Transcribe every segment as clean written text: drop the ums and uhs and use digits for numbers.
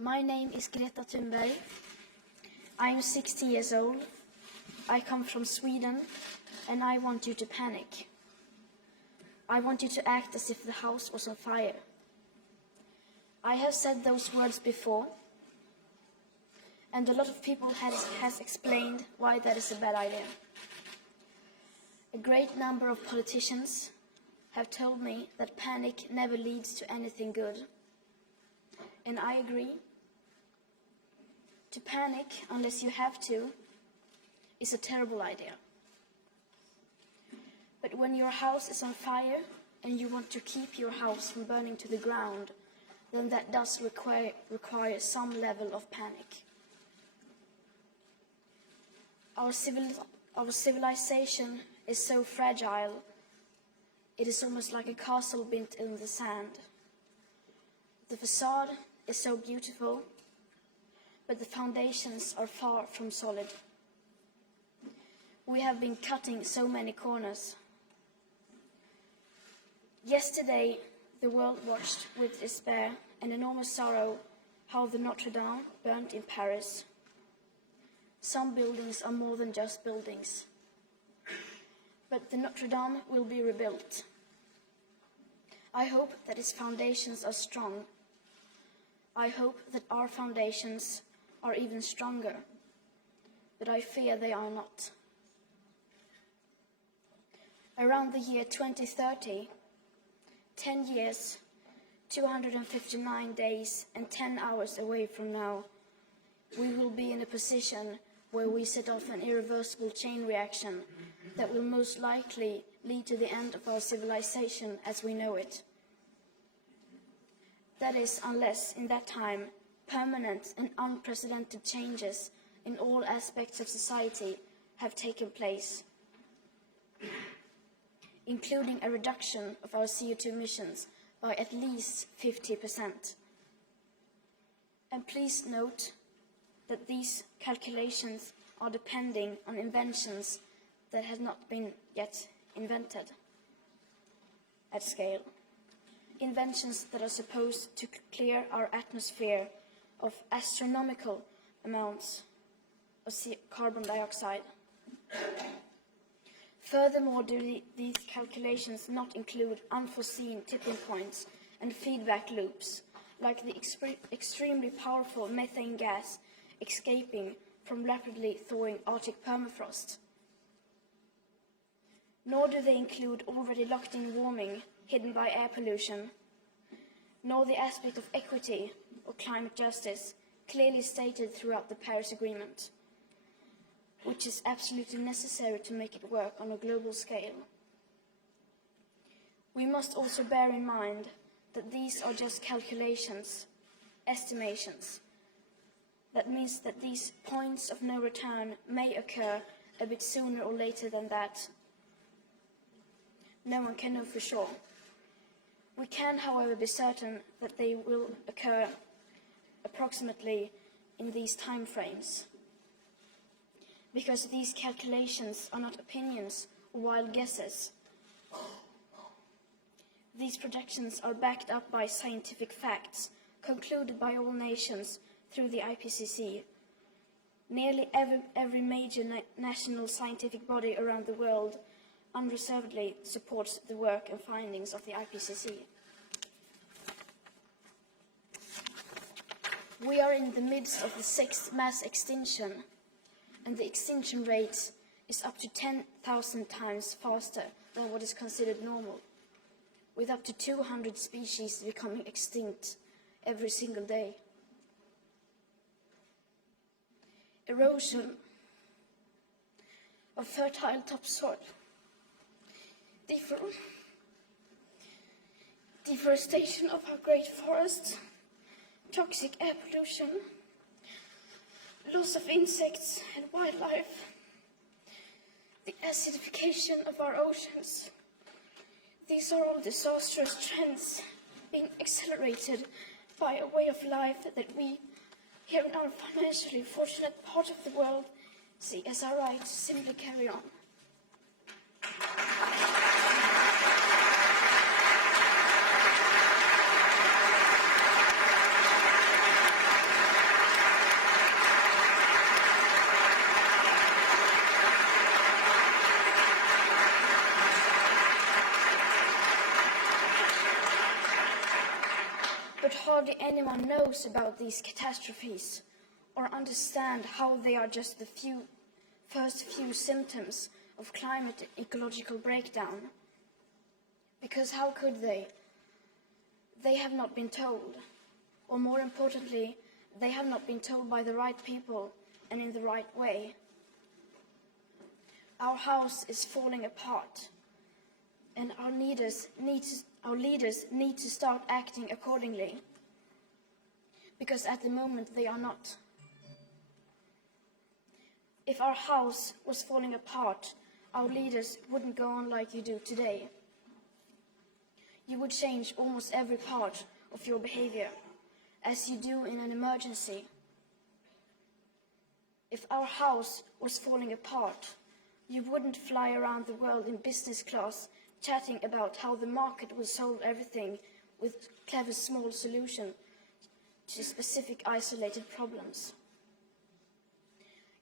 My name is Greta Thunberg. I am 16 years old. I come from Sweden, and I want you to panic. I want you to act as if the house was on fire. I have said those words before, and a lot of people has explained why that is a bad idea. A great number of politicians have told me that panic never leads to anything good. And I agree. To panic unless you have to is a terrible idea. But when your house is on fire and you want to keep your house from burning to the ground, then that does require some level of panic. Our civilization is so fragile, it is almost like a castle built in the sand. The facade is so beautiful, but the foundations are far from solid. We have been cutting so many corners. Yesterday, the world watched with despair and enormous sorrow how the Notre Dame burnt in Paris. Some buildings are more than just buildings. But the Notre Dame will be rebuilt. I hope that its foundations are strong. I hope that our foundations are even stronger, but I fear they are not. Around the year 2030, 10 years, 259 days and 10 hours away from now, we will be in a position where we set off an irreversible chain reaction that will most likely lead to the end of our civilization as we know it. That is, unless in that time permanent and unprecedented changes in all aspects of society have taken place, including a reduction of our CO2 emissions by at least 50%. And please note that these calculations are depending on inventions that have not been yet invented at scale. Inventions that are supposed to clear our atmosphere of astronomical amounts of carbon dioxide. Furthermore, do these calculations not include unforeseen tipping points and feedback loops, like the extremely powerful methane gas escaping from rapidly thawing Arctic permafrost? Nor do they include already locked-in warming hidden by air pollution, nor the aspect of equity or climate justice clearly stated throughout the Paris Agreement, which is absolutely necessary to make it work on a global scale. We must also bear in mind that these are just calculations, estimations. That means that these points of no return may occur a bit sooner or later than that. No one can know for sure. We can, however, be certain that they will occur approximately in these time frames, because these calculations are not opinions or wild guesses. These projections are backed up by scientific facts concluded by all nations through the IPCC. Nearly every major national scientific body around the world unreservedly supports the work and findings of the IPCC. We are in the midst of the 6th mass extinction, and the extinction rate is up to 10,000 times faster than what is considered normal, with up to 200 species becoming extinct every single day. Erosion of fertile topsoil, deforestation of our great forests, toxic air pollution, loss of insects and wildlife, the acidification of our oceans. These are all disastrous trends being accelerated by a way of life that we, here in our financially fortunate part of the world, see as our right to simply carry on. But hardly anyone knows about these catastrophes or understand how they are just the first few symptoms of climate ecological breakdown. Because how could they? They have not been told. Or more importantly, they have not been told by the right people and in the right way. Our house is falling apart, and our leaders need to start acting accordingly, because at the moment they are not. If our house was falling apart, our leaders wouldn't go on like you do today. You would change almost every part of your behavior, as you do in an emergency. If our house was falling apart, you wouldn't fly around the world in business class chatting about how the market will solve everything with clever small solutions to specific isolated problems.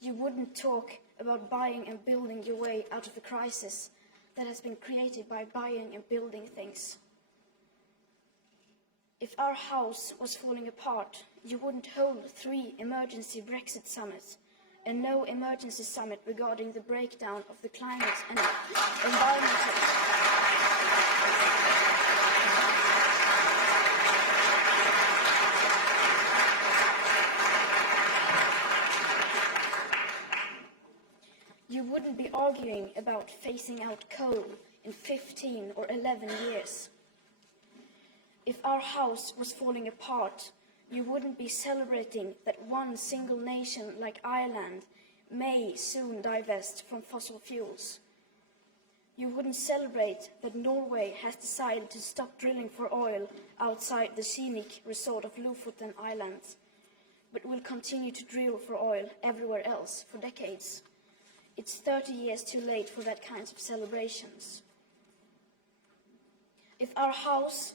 You wouldn't talk about buying and building your way out of a crisis that has been created by buying and building things. If our house was falling apart, you wouldn't hold 3 emergency Brexit summits and no emergency summit regarding the breakdown of the climate and environmental. You wouldn't be arguing about phasing out coal in 15 or 11 years. If our house was falling apart, you wouldn't be celebrating that one single nation like Ireland may soon divest from fossil fuels. You wouldn't celebrate that Norway has decided to stop drilling for oil outside the scenic resort of Lofoten Islands, but will continue to drill for oil everywhere else for decades. It's 30 years too late for that kind of celebrations. If our house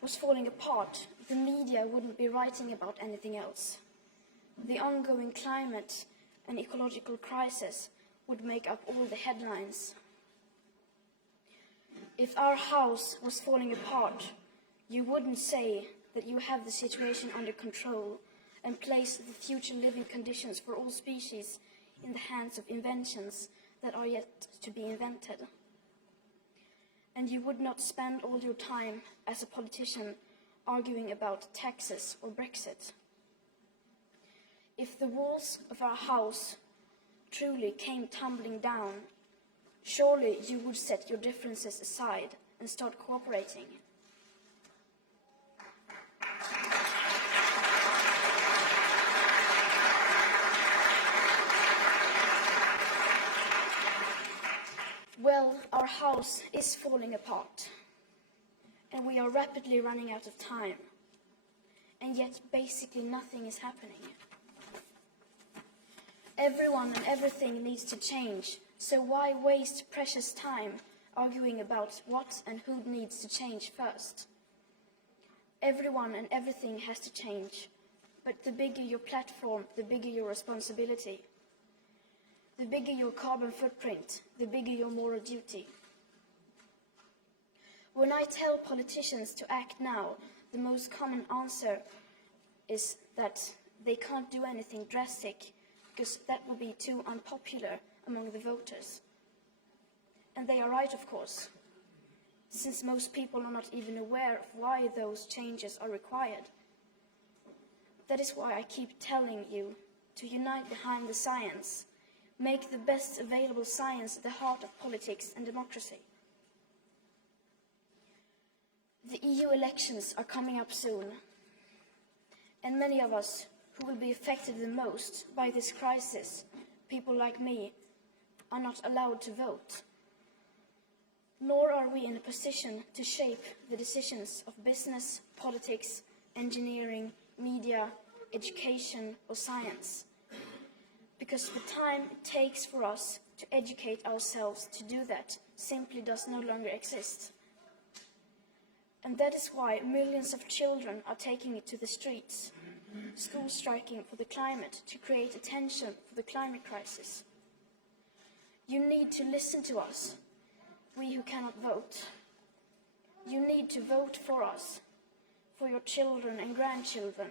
was falling apart, the media wouldn't be writing about anything else. The ongoing climate and ecological crisis would make up all the headlines. If our house was falling apart, you wouldn't say that you have the situation under control and place the future living conditions for all species in the hands of inventions that are yet to be invented. And you would not spend all your time as a politician arguing about taxes or Brexit. If the walls of our house truly came tumbling down, surely you would set your differences aside and start cooperating. Well, our house is falling apart, and we are rapidly running out of time, and yet basically nothing is happening. Everyone and everything needs to change, so why waste precious time arguing about what and who needs to change first? Everyone and everything has to change, but the bigger your platform, the bigger your responsibility. The bigger your carbon footprint, the bigger your moral duty. When I tell politicians to act now, the most common answer is that they can't do anything drastic because that will be too unpopular among the voters. And they are right, of course, since most people are not even aware of why those changes are required. That is why I keep telling you to unite behind the science. Make the best available science at the heart of politics and democracy. The EU elections are coming up soon, and many of us who will be affected the most by this crisis, people like me, are not allowed to vote. Nor are we in a position to shape the decisions of business, politics, engineering, media, education, or science. Because the time it takes for us to educate ourselves to do that simply does no longer exist. And that is why millions of children are taking it to the streets, school striking for the climate to create attention for the climate crisis. You need to listen to us, we who cannot vote. You need to vote for us, for your children and grandchildren.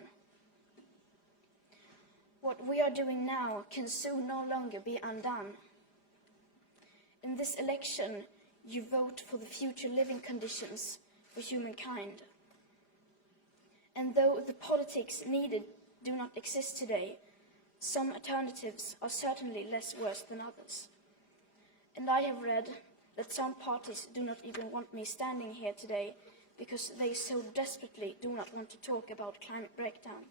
What we are doing now can soon no longer be undone. In this election, you vote for the future living conditions for humankind. And though the politics needed do not exist today, some alternatives are certainly less worse than others. And I have read that some parties do not even want me standing here today because they so desperately do not want to talk about climate breakdown.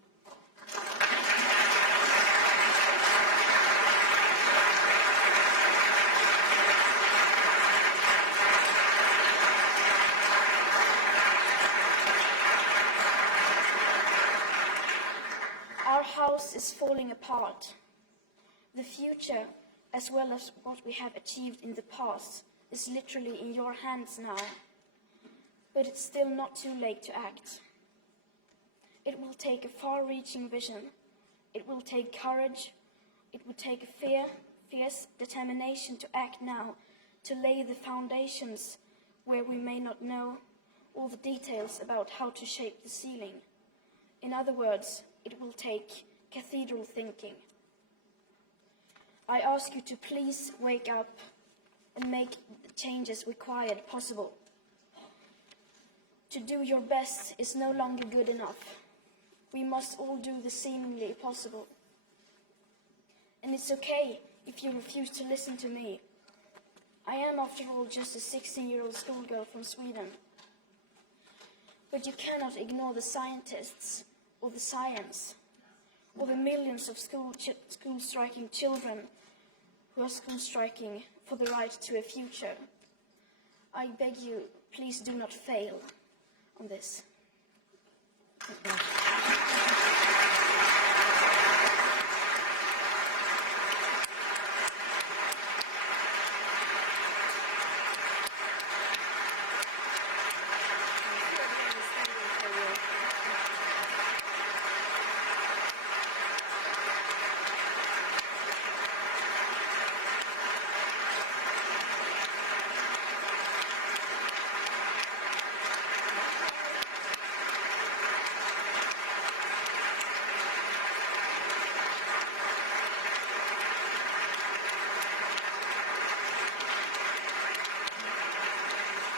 Our house is falling apart. The future, as well as what we have achieved in the past, is literally in your hands now. But it's still not too late to act. It will take a far-reaching vision. It will take courage. It will take a fierce determination to act now, to lay the foundations where we may not know all the details about how to shape the ceiling. In other words, it will take cathedral thinking. I ask you to please wake up and make the changes required possible. To do your best is no longer good enough. We must all do the seemingly possible. And it's okay if you refuse to listen to me. I am, after all, just a 16-year-old schoolgirl from Sweden. But you cannot ignore the scientists or the science or the millions of school-striking children who are school-striking for the right to a future. I beg you, please do not fail on this.